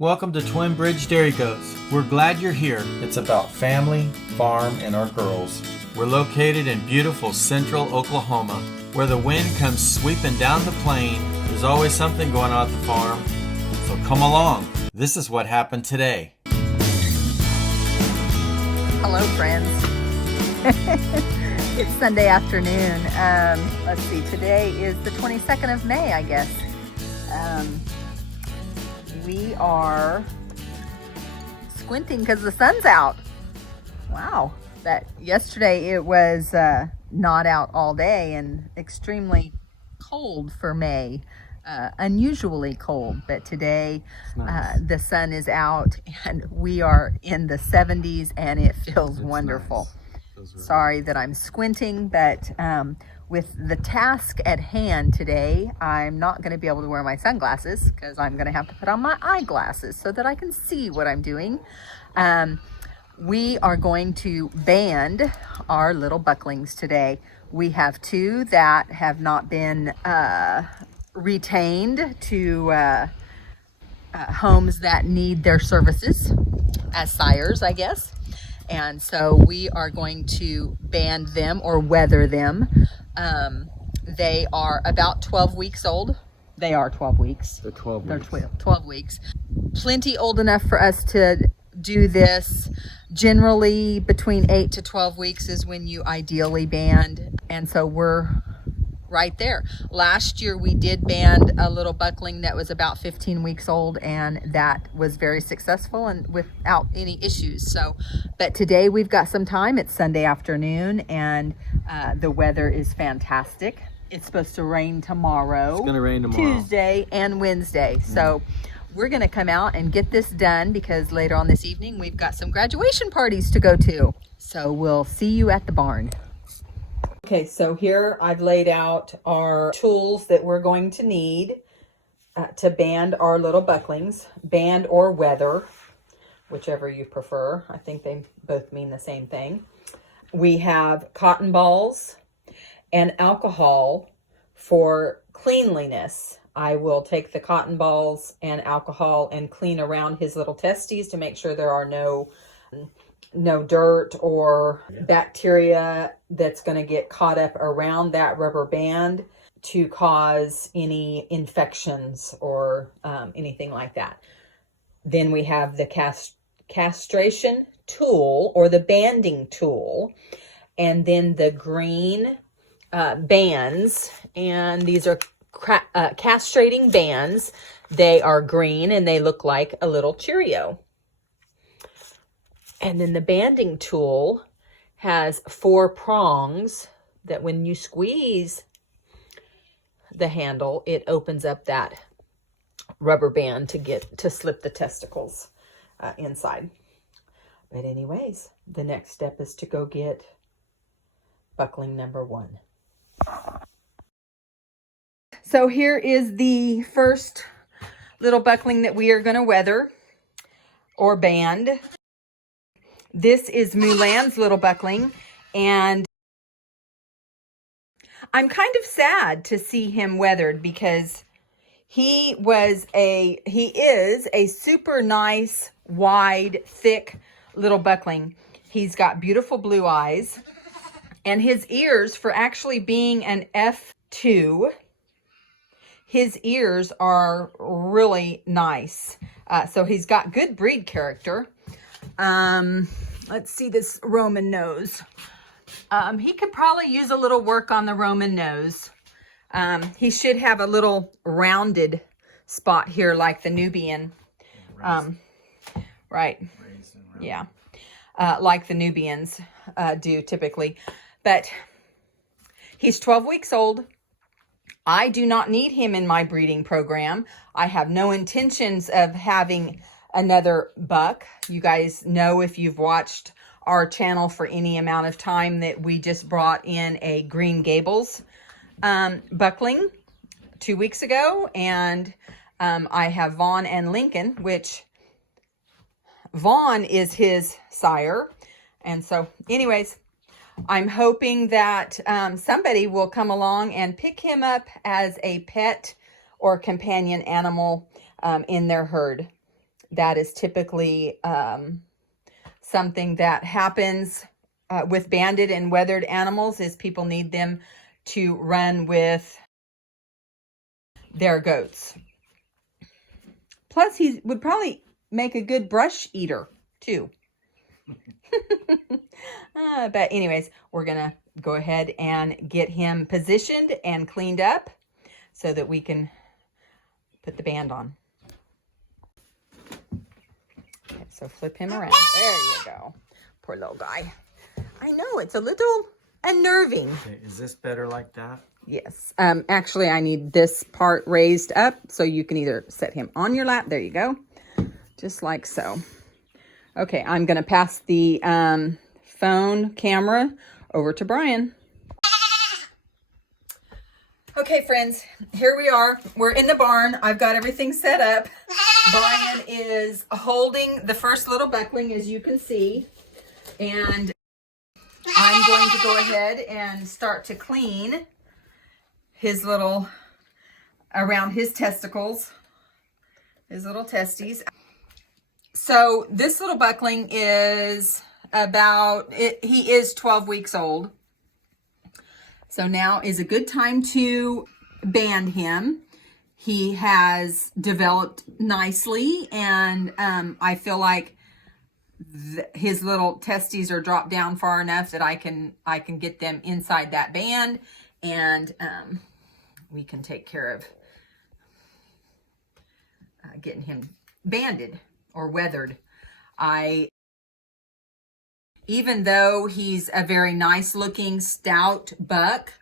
Welcome to Twin Bridge Dairy Goats. We're glad you're here. It's about family, farm, and our girls. We're located in beautiful central Oklahoma, where the wind comes sweeping down the plain. There's always something going on at the farm. So come along. This is what happened today. Hello, friends. It's Sunday afternoon. Let's see, today is the 22nd of May, I guess. We are squinting because the sun's out. Wow. Yesterday it was not out all day and extremely cold for May. Unusually cold, but today the sun is out and we are in the 70s and it feels wonderful. Nice. Sorry that I'm squinting, but with the task at hand today, I'm not going to be able to wear my sunglasses because I'm going to have to put on my eyeglasses so that I can see what I'm doing. We are going to band our little bucklings today. We have two that have not been retained to homes that need their services as sires, I guess. And so we are going to band them or wether them. They are about 12 weeks old. They are 12 weeks. They're 12 weeks. They're 12 weeks. Plenty old enough for us to do this. Generally, between 8 to 12 weeks is when you ideally band. And so we're right there. Last year we did band a little buckling that was about 15 weeks old, and that was very successful and without any issues. So, but today we've got some time. It's Sunday afternoon and the weather is fantastic. It's supposed to rain tomorrow. It's going to rain tomorrow. Tuesday and Wednesday. So we're going to come out and get this done because later on this evening we've got some graduation parties to go to. So we'll see you at the barn. Okay, so here I've laid out our tools that we're going to need to band our little bucklings, band or wether, whichever you prefer. I think they both mean the same thing. We have cotton balls and alcohol for cleanliness. I will take the cotton balls and alcohol and clean around his little testes to make sure there are no dirt or bacteria that's going to get caught up around that rubber band to cause any infections or anything like that. Then we have the castration tool or the banding tool, and then the green bands, and these are castrating bands. They are green and they look like a little Cheerio. And then the banding tool has 4 prongs that when you squeeze the handle, it opens up that rubber band to slip the testicles inside. But anyways, the next step is to go get buckling number 1. So here is the first little buckling that we are going to wether or band. This is Mulan's little buckling, and I'm kind of sad to see him weathered because he is a super nice, wide, thick little buckling. He's got beautiful blue eyes, and his ears, for actually being an F2, his ears are really nice. So he's got good breed character. Let's see this Roman nose. He could probably use a little work on the Roman nose. He should have a little rounded spot here like the Nubian. Right. Yeah. Like the Nubians do typically. But he's 12 weeks old. I do not need him in my breeding program. I have no intentions of having another buck. You guys know, if you've watched our channel for any amount of time, that we just brought in a Green Gables buckling 2 weeks ago, and I have Vaughn and Lincoln, which Vaughn is his sire. And so anyways, I'm hoping that somebody will come along and pick him up as a pet or companion animal in their herd. that is typically something that happens with banded and weathered animals, is people need them to run with their goats. Plus, he would probably make a good brush eater too. But anyways, we're gonna go ahead and get him positioned and cleaned up so that we can put the band on. Okay, so flip him around. There you go. Poor little guy. I know, it's a little unnerving. Okay, is this better like that? Yes. Actually, I need this part raised up so you can either set him on your lap. There you go. Just like so. Okay, I'm going to pass the phone camera over to Brian. Okay, friends, here we are. We're in the barn. I've got everything set up. Brian is holding the first little buckling, as you can see. And I'm going to go ahead and start to clean his little, around his testicles, his little testes. So this little buckling is he is 12 weeks old. So now is a good time to band him. He has developed nicely, and I feel like his little testes are dropped down far enough that I can get them inside that band, and we can take care of getting him banded or weathered. Even though he's a very nice looking stout buck,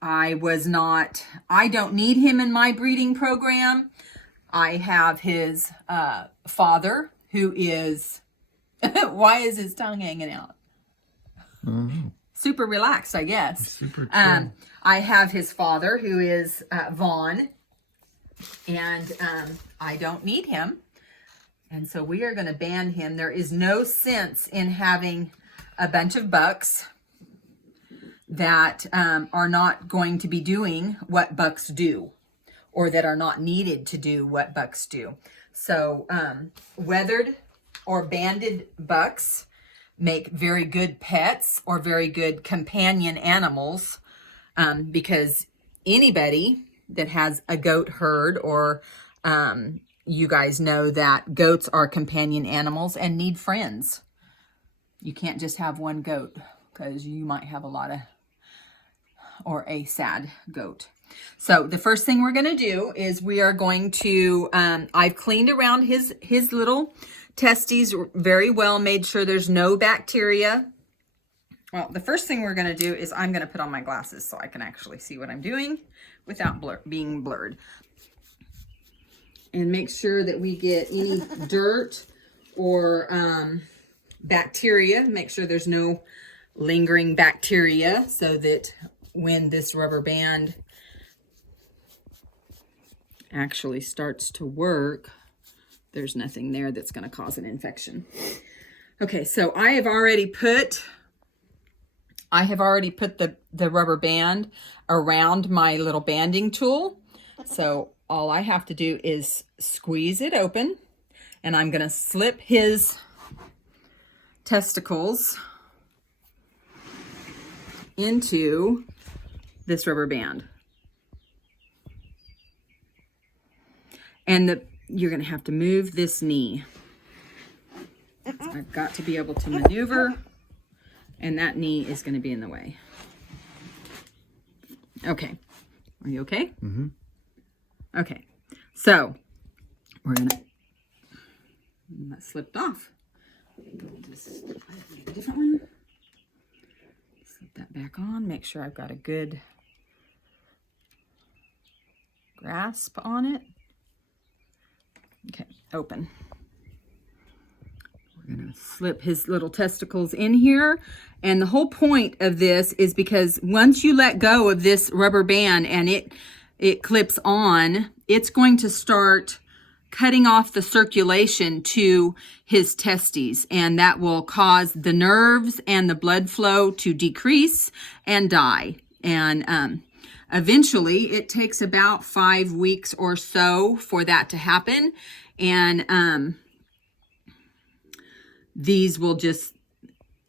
I don't need him in my breeding program. I have his father, who is, why is his tongue hanging out? Super relaxed, I guess. Super chill. I have his father, who is Vaughn, and I don't need him. And so we are going to band him. There is no sense in having a bunch of bucks that are not going to be doing what bucks do, or that are not needed to do what bucks do. So weathered or banded bucks make very good pets or very good companion animals, because anybody that has a goat herd, or you guys know that goats are companion animals and need friends. You can't just have one goat, because you might have a sad goat. So the first thing we're going to do is we are going to, I've cleaned around his little testes very well, made sure there's no bacteria. Well, the first thing we're going to do is I'm going to put on my glasses so I can actually see what I'm doing without being blurred. And make sure that we get any dirt or bacteria. Make sure there's no lingering bacteria, so that when this rubber band actually starts to work, there's nothing there that's going to cause an infection. Okay, so I have already put the rubber band around my little banding tool. So all I have to do is squeeze it open, and I'm going to slip his testicles into this rubber band. And you're going to have to move this knee. So I've got to be able to maneuver, and that knee is going to be in the way. Okay. Are you okay? Mm-hmm. Okay. So we're going to, that slipped off. Just get a different one. Slip that back on. Make sure I've got a good grasp on it. Okay, open. We're going to slip his little testicles in here. And the whole point of this is because once you let go of this rubber band and it clips on, it's going to start cutting off the circulation to his testes, and that will cause the nerves and the blood flow to decrease and die. And eventually, it takes about 5 weeks or so for that to happen. And these will just,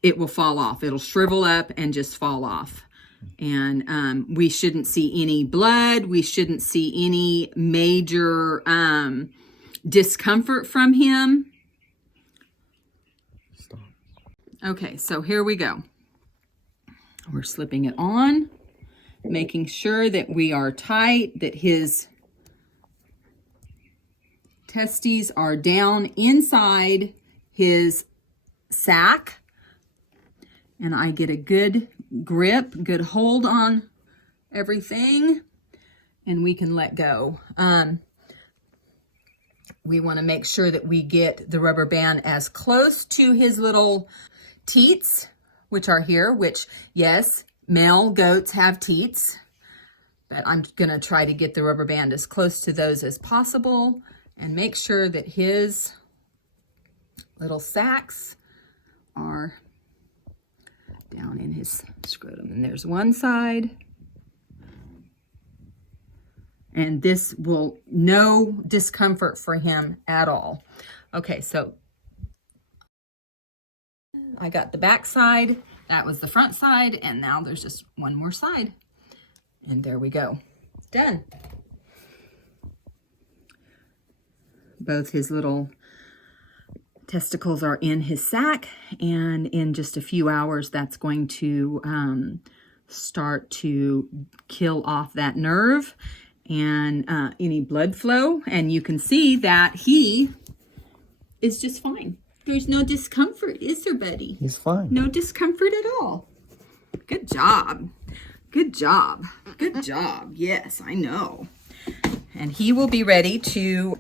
it will fall off. It'll shrivel up and just fall off. And we shouldn't see any blood. We shouldn't see any major discomfort from him. Stop. Okay, so here we go. We're slipping it on, making sure that we are tight, that his testes are down inside his sack. And I get a good grip, good hold on everything, and we can let go. We want to make sure that we get the rubber band as close to his little teats, which are here, which, yes, male goats have teats, but I'm going to try to get the rubber band as close to those as possible and make sure that his little sacs are down in his scrotum. And there's one side. And this will no discomfort for him at all. Okay, so I got the back side. That was the front side. And now there's just one more side. And there we go. Done. Both his little testicles are in his sac, and in just a few hours that's going to start to kill off that nerve and any blood flow, and you can see that he is just fine. There's no discomfort, is there, buddy? He's fine. No discomfort at all. Good job. Good job. Good job. Yes, I know. And he will be ready to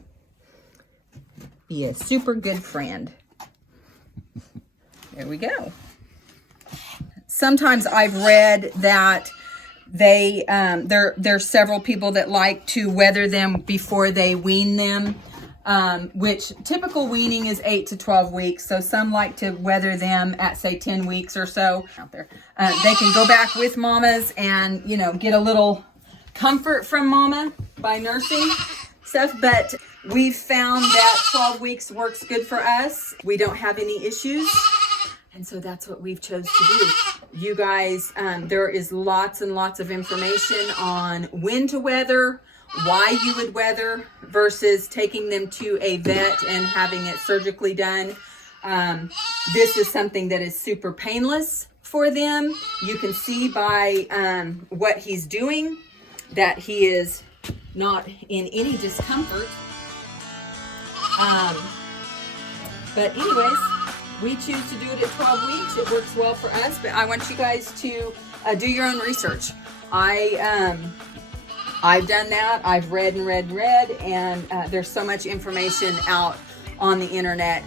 be a super good friend. There we go. Sometimes I've read that there's several people that like to wether them before they wean them, which typical weaning is 8 to 12 weeks. So some like to wether them at, say, 10 weeks or so out there. They can go back with mamas and, you know, get a little comfort from mama by nursing stuff, but we've found that 12 weeks works good for us. We don't have any issues. And so that's what we've chose to do. You guys, there is lots and lots of information on when to wether, why you would wether versus taking them to a vet and having it surgically done. This is something that is super painless for them. You can see by what he's doing that he is not in any discomfort. But anyways, we choose to do it at 12 weeks. It works well for us, but I want you guys to do your own research. I've done that. I've read and read and read, and there's so much information out on the internet.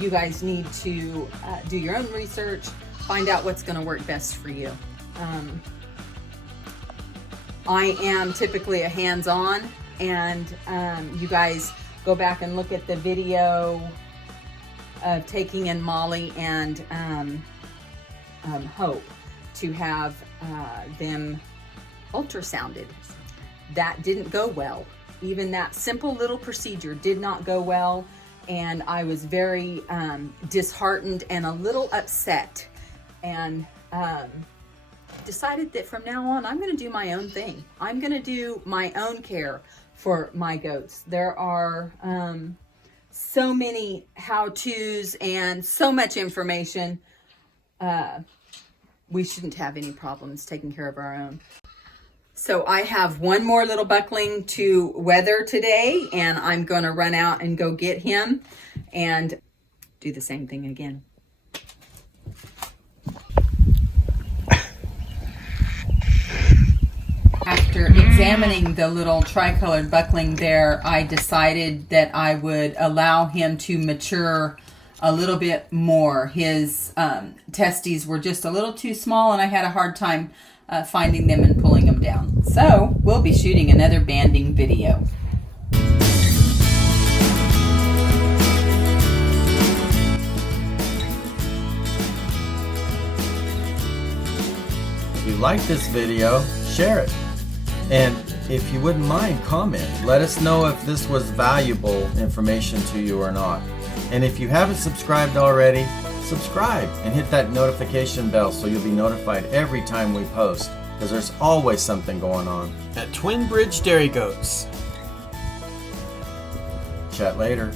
You guys need to do your own research, find out what's going to work best for you. I am typically a hands-on, and you guys go back and look at the video of taking in Molly and Hope to have them ultrasounded. That didn't go well. Even that simple little procedure did not go well, and I was very disheartened and a little upset, and decided that from now on I'm going to do my own thing. I'm going to do my own care for my goats. There are so many how-tos and so much information. We shouldn't have any problems taking care of our own. So I have one more little buckling to wether today, and I'm going to run out and go get him and do the same thing again. After examining the little tricolored buckling there, I decided that I would allow him to mature a little bit more. His testes were just a little too small, and I had a hard time finding them and pulling them down. So we'll be shooting another banding video. If you like this video, share it. And if you wouldn't mind, comment. Let us know if this was valuable information to you or not. And if you haven't subscribed already, subscribe and hit that notification bell so you'll be notified every time we post, because there's always something going on. At Twin Bridge Dairy Goats. Chat later.